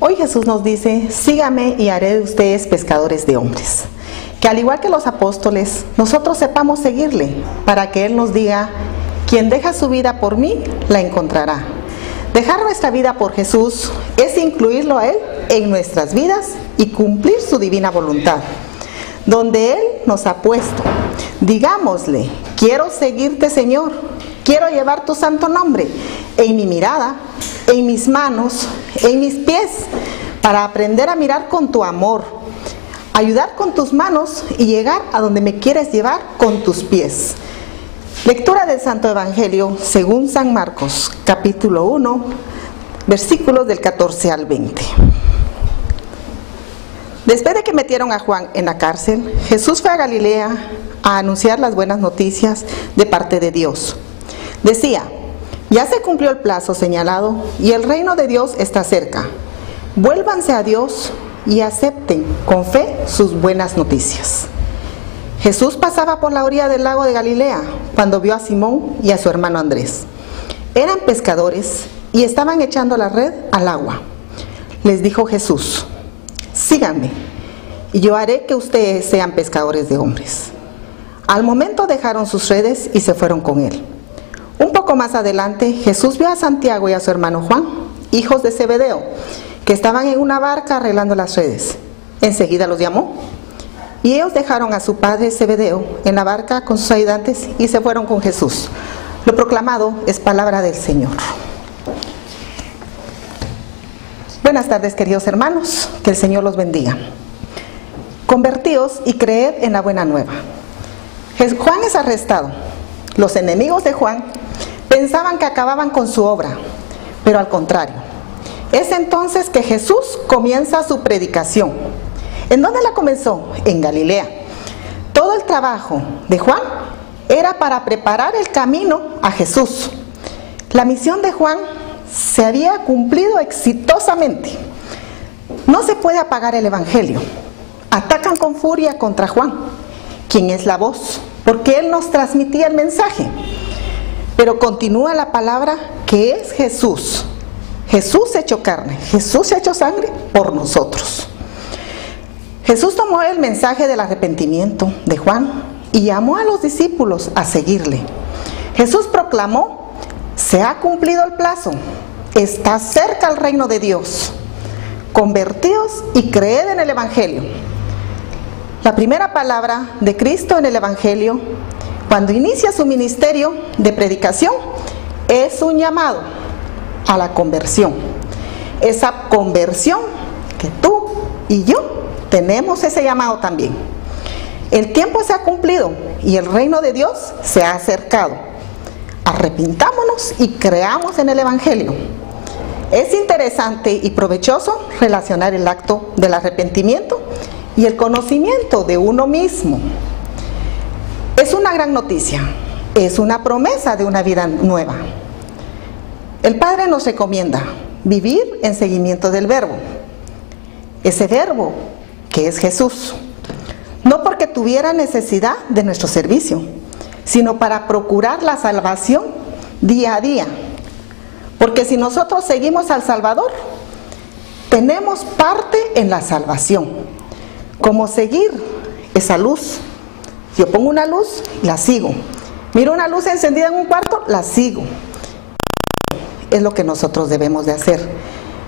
Hoy Jesús nos dice, sígame y haré de ustedes pescadores de hombres. Que al igual que los apóstoles, nosotros sepamos seguirle para que Él nos diga, quien deja su vida por mí, la encontrará. Dejar nuestra vida por Jesús es incluirlo a Él en nuestras vidas y cumplir su divina voluntad. Donde Él nos ha puesto, digámosle, quiero seguirte, Señor, quiero llevar tu santo nombre en mi mirada, en mis manos, en mis pies, para aprender a mirar con tu amor, ayudar con tus manos y llegar a donde me quieres llevar con tus pies. Lectura del Santo Evangelio según San Marcos, capítulo 1, versículos del 14 al 20. Después de que metieron a Juan en la cárcel, Jesús fue a Galilea a anunciar las buenas noticias de parte de Dios. Decía, ya se cumplió el plazo señalado y el reino de Dios está cerca. Vuélvanse a Dios y acepten con fe sus buenas noticias. Jesús pasaba por la orilla del lago de Galilea cuando vio a Simón y a su hermano Andrés. Eran pescadores y estaban echando la red al agua. Les dijo Jesús, síganme y yo haré que ustedes sean pescadores de hombres. Al momento dejaron sus redes y se fueron con él. Un poco más adelante, Jesús vio a Santiago y a su hermano Juan, hijos de Zebedeo, que estaban en una barca arreglando las redes. Enseguida los llamó, y ellos dejaron a su padre Zebedeo en la barca con sus ayudantes y se fueron con Jesús. Lo proclamado es palabra del Señor. Buenas tardes, queridos hermanos, que el Señor los bendiga. Convertíos y creed en la buena nueva. Juan es arrestado. Los enemigos de Juan pensaban que acababan con su obra, pero al contrario. Es entonces que Jesús comienza su predicación. ¿En dónde la comenzó? En Galilea. Todo el trabajo de Juan era para preparar el camino a Jesús. La misión de Juan se había cumplido exitosamente. No se puede apagar el Evangelio. Atacan con furia contra Juan, quien es la voz, porque él nos transmitía el mensaje. Pero continúa la palabra que es Jesús. Jesús hecho carne, Jesús hecho sangre por nosotros. Jesús tomó el mensaje del arrepentimiento de Juan y llamó a los discípulos a seguirle. Jesús proclamó, se ha cumplido el plazo, está cerca el reino de Dios. Convertíos y creed en el Evangelio. La primera palabra de Cristo en el Evangelio, cuando inicia su ministerio de predicación, es un llamado a la conversión. Esa conversión que tú y yo tenemos ese llamado también. El tiempo se ha cumplido y el reino de Dios se ha acercado. Arrepintámonos y creamos en el Evangelio. Es interesante y provechoso relacionar el acto del arrepentimiento y el conocimiento de uno mismo. Es una gran noticia, es una promesa de una vida nueva. El Padre nos recomienda vivir en seguimiento del Verbo. Ese Verbo que es Jesús, no porque tuviera necesidad de nuestro servicio, sino para procurar la salvación día a día. Porque si nosotros seguimos al Salvador, tenemos parte en la salvación. Como seguir esa luz. Yo pongo una luz, la sigo. Miro una luz encendida en un cuarto, la sigo. Es lo que nosotros debemos de hacer.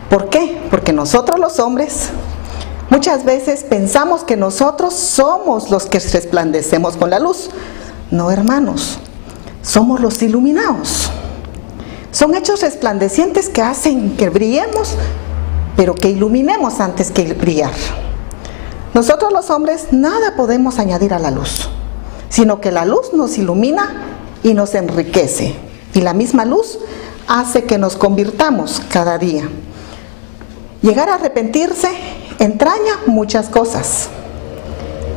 ¿Por qué? Porque nosotros los hombres muchas veces pensamos que nosotros somos los que resplandecemos con la luz. No, hermanos, somos los iluminados. Son hechos resplandecientes que hacen que brillemos, pero que iluminemos antes que brillar. Nosotros los hombres nada podemos añadir a la luz, sino que la luz nos ilumina y nos enriquece. Y la misma luz hace que nos convirtamos cada día. Llegar a arrepentirse entraña muchas cosas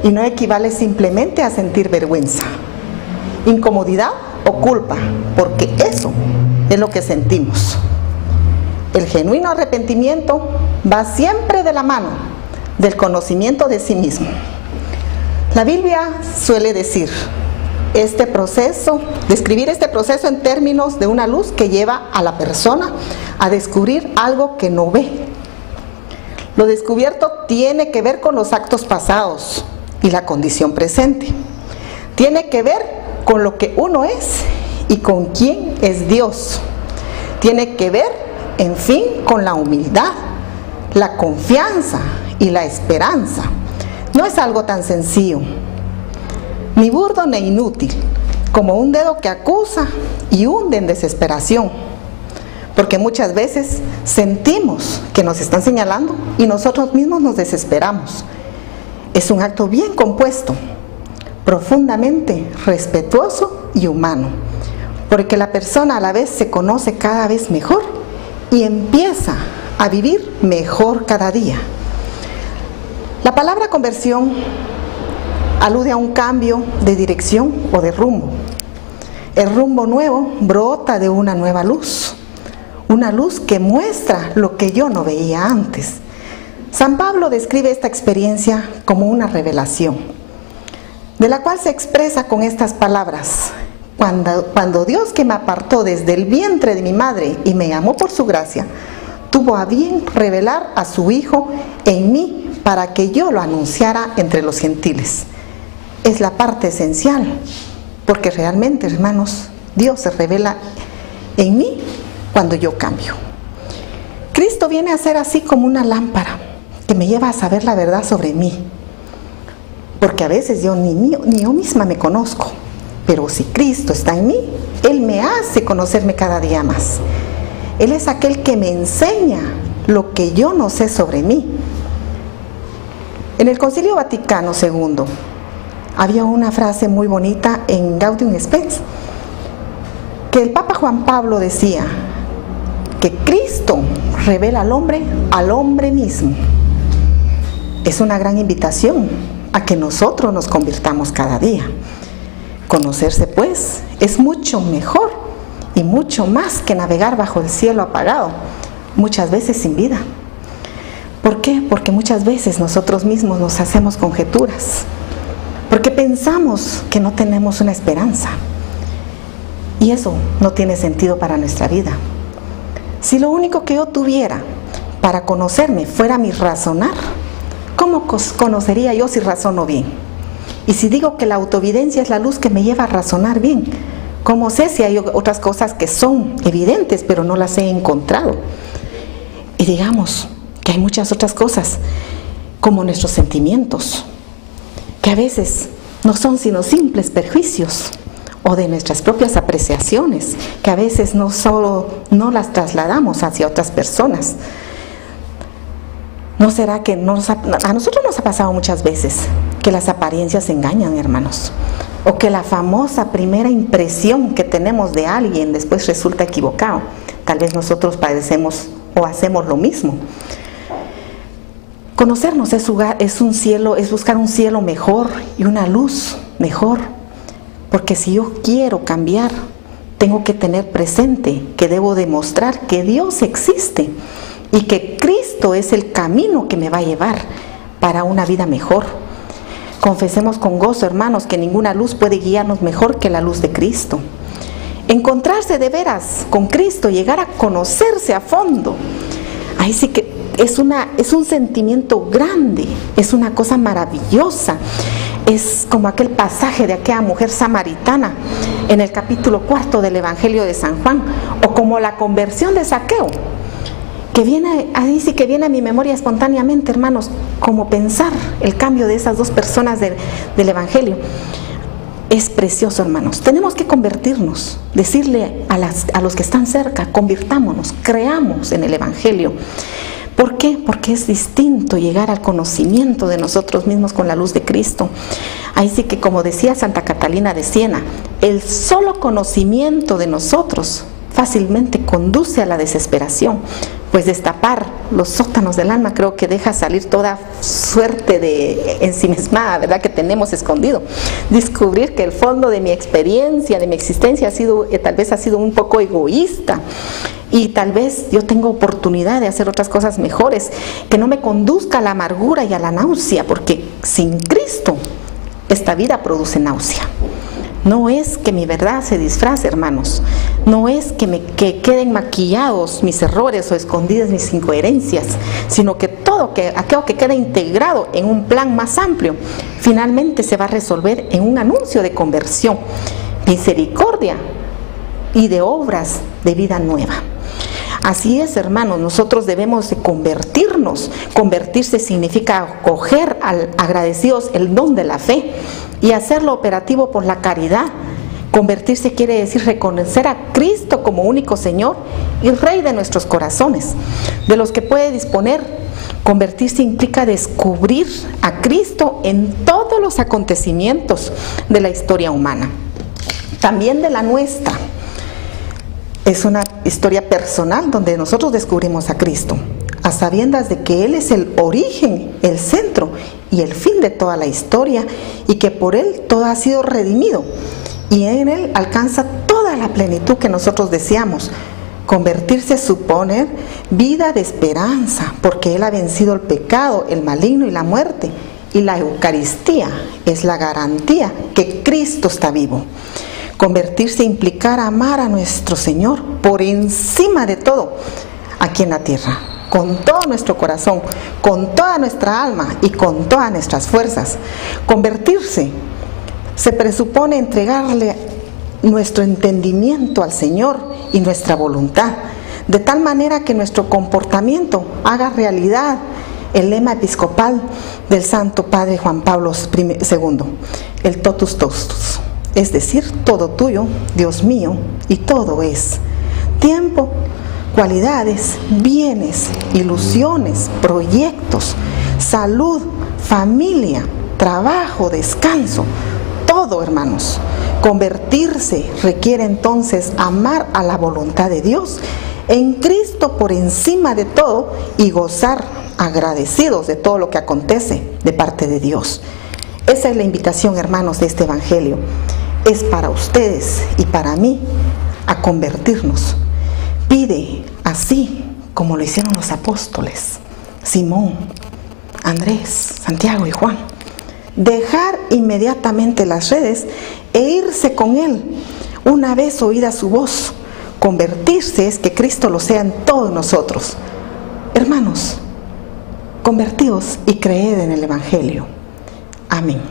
y no equivale simplemente a sentir vergüenza, incomodidad o culpa, porque eso es lo que sentimos. El genuino arrepentimiento va siempre de la mano del conocimiento de sí mismo. La Biblia suele decir describir este proceso en términos de una luz que lleva a la persona a descubrir algo que no ve. Lo descubierto tiene que ver con los actos pasados y la condición presente. Tiene que ver con lo que uno es y con quién es Dios. Tiene que ver, en fin, con la humildad, la confianza y la esperanza. No es algo tan sencillo, ni burdo ni inútil, como un dedo que acusa y hunde en desesperación. Porque muchas veces sentimos que nos están señalando y nosotros mismos nos desesperamos. Es un acto bien compuesto, profundamente respetuoso y humano, porque la persona a la vez se conoce cada vez mejor y empieza a vivir mejor cada día. La palabra conversión alude a un cambio de dirección o de rumbo. El rumbo nuevo brota de una nueva luz. Una luz que muestra lo que yo no veía antes. San Pablo describe esta experiencia como una revelación, de la cual se expresa con estas palabras: cuando Dios, que me apartó desde el vientre de mi madre y me llamó por su gracia, tuvo a bien revelar a su Hijo en mí para que yo lo anunciara entre los gentiles. Es la parte esencial, porque realmente, hermanos, Dios se revela en mí cuando yo cambio. Cristo viene a ser así como una lámpara que me lleva a saber la verdad sobre mí, porque a veces yo ni yo misma me conozco, pero si Cristo está en mí, Él me hace conocerme cada día más. Él es aquel que me enseña lo que yo no sé sobre mí. En el Concilio Vaticano II había una frase muy bonita en Gaudium et Spes, que el Papa Juan Pablo decía que Cristo revela al hombre mismo. Es una gran invitación a que nosotros nos convirtamos cada día. Conocerse, pues, es mucho mejor y mucho más que navegar bajo el cielo apagado, muchas veces sin vida. ¿Por qué? Porque muchas veces nosotros mismos nos hacemos conjeturas, porque pensamos que no tenemos una esperanza, y eso no tiene sentido para nuestra vida. Si lo único que yo tuviera para conocerme fuera mi razonar, ¿cómo conocería yo si razono bien? Y si digo que la autoevidencia es la luz que me lleva a razonar bien, ¿cómo sé si hay otras cosas que son evidentes pero no las he encontrado? Y digamos que hay muchas otras cosas, como nuestros sentimientos, que a veces no son sino simples perjuicios, o de nuestras propias apreciaciones, que a veces no las trasladamos hacia otras personas. ¿No será que a nosotros nos ha pasado muchas veces que las apariencias engañan, hermanos? O que la famosa primera impresión que tenemos de alguien después resulta equivocado. Tal vez nosotros padecemos o hacemos lo mismo. Conocernos es buscar un cielo mejor y una luz mejor. Porque si yo quiero cambiar, tengo que tener presente que debo demostrar que Dios existe y que Cristo es el camino que me va a llevar para una vida mejor. Confesemos con gozo, hermanos, que ninguna luz puede guiarnos mejor que la luz de Cristo. Encontrarse de veras con Cristo, llegar a conocerse a fondo, ahí sí que es un sentimiento grande, es una cosa maravillosa. Es como aquel pasaje de aquella mujer samaritana en el capítulo 4 del Evangelio de San Juan, o como la conversión de Zaqueo, que viene a mi memoria espontáneamente, hermanos, como pensar el cambio de esas dos personas del Evangelio. Es precioso, hermanos. Tenemos que convertirnos, decirle a los que están cerca: convirtámonos, creamos en el Evangelio. ¿Por qué? Porque es distinto llegar al conocimiento de nosotros mismos con la luz de Cristo. Ahí sí que, como decía Santa Catalina de Siena, el solo conocimiento de nosotros fácilmente conduce a la desesperación, pues destapar los sótanos del alma creo que deja salir toda suerte de ensimismada, ¿verdad?, que tenemos escondido. Descubrir que el fondo de mi experiencia, de mi existencia tal vez ha sido un poco egoísta, y tal vez yo tengo oportunidad de hacer otras cosas mejores, que no me conduzca a la amargura y a la náusea, porque sin Cristo esta vida produce náusea. No es que mi verdad se disfrace, hermanos. No es que queden maquillados mis errores o escondidas mis incoherencias, sino que todo aquello que queda integrado en un plan más amplio, finalmente se va a resolver en un anuncio de conversión, misericordia y de obras de vida nueva. Así es, hermanos, nosotros debemos de convertirnos. Convertirse significa acoger agradecidos el don de la fe y hacerlo operativo por la caridad. Convertirse quiere decir reconocer a Cristo como único Señor y Rey de nuestros corazones, de los que puede disponer. Convertirse implica descubrir a Cristo en todos los acontecimientos de la historia humana, también de la nuestra. Es una historia personal donde nosotros descubrimos a Cristo, a sabiendas de que Él es el origen, el centro y el fin de toda la historia, y que por Él todo ha sido redimido, y en Él alcanza toda la plenitud que nosotros deseamos. Convertirse supone vida de esperanza, porque Él ha vencido el pecado, el maligno y la muerte, y la Eucaristía es la garantía que Cristo está vivo. Convertirse implica amar a nuestro Señor por encima de todo aquí en la tierra, con todo nuestro corazón, con toda nuestra alma y con todas nuestras fuerzas. Convertirse se presupone entregarle nuestro entendimiento al Señor y nuestra voluntad, de tal manera que nuestro comportamiento haga realidad el lema episcopal del Santo Padre Juan Pablo II, el totus tostus. Es decir, todo tuyo, Dios mío, y todo es tiempo, cualidades, bienes, ilusiones, proyectos, salud, familia, trabajo, descanso, todo, hermanos. Convertirse requiere entonces amar a la voluntad de Dios en Cristo por encima de todo y gozar agradecidos de todo lo que acontece de parte de Dios. Esa es la invitación, hermanos, de este Evangelio. Es para ustedes y para mí a convertirnos. Pide, así como lo hicieron los apóstoles, Simón, Andrés, Santiago y Juan, dejar inmediatamente las redes e irse con Él una vez oída su voz. Convertirse es que Cristo lo sea en todos nosotros. Hermanos, convertíos y creed en el Evangelio. Amén.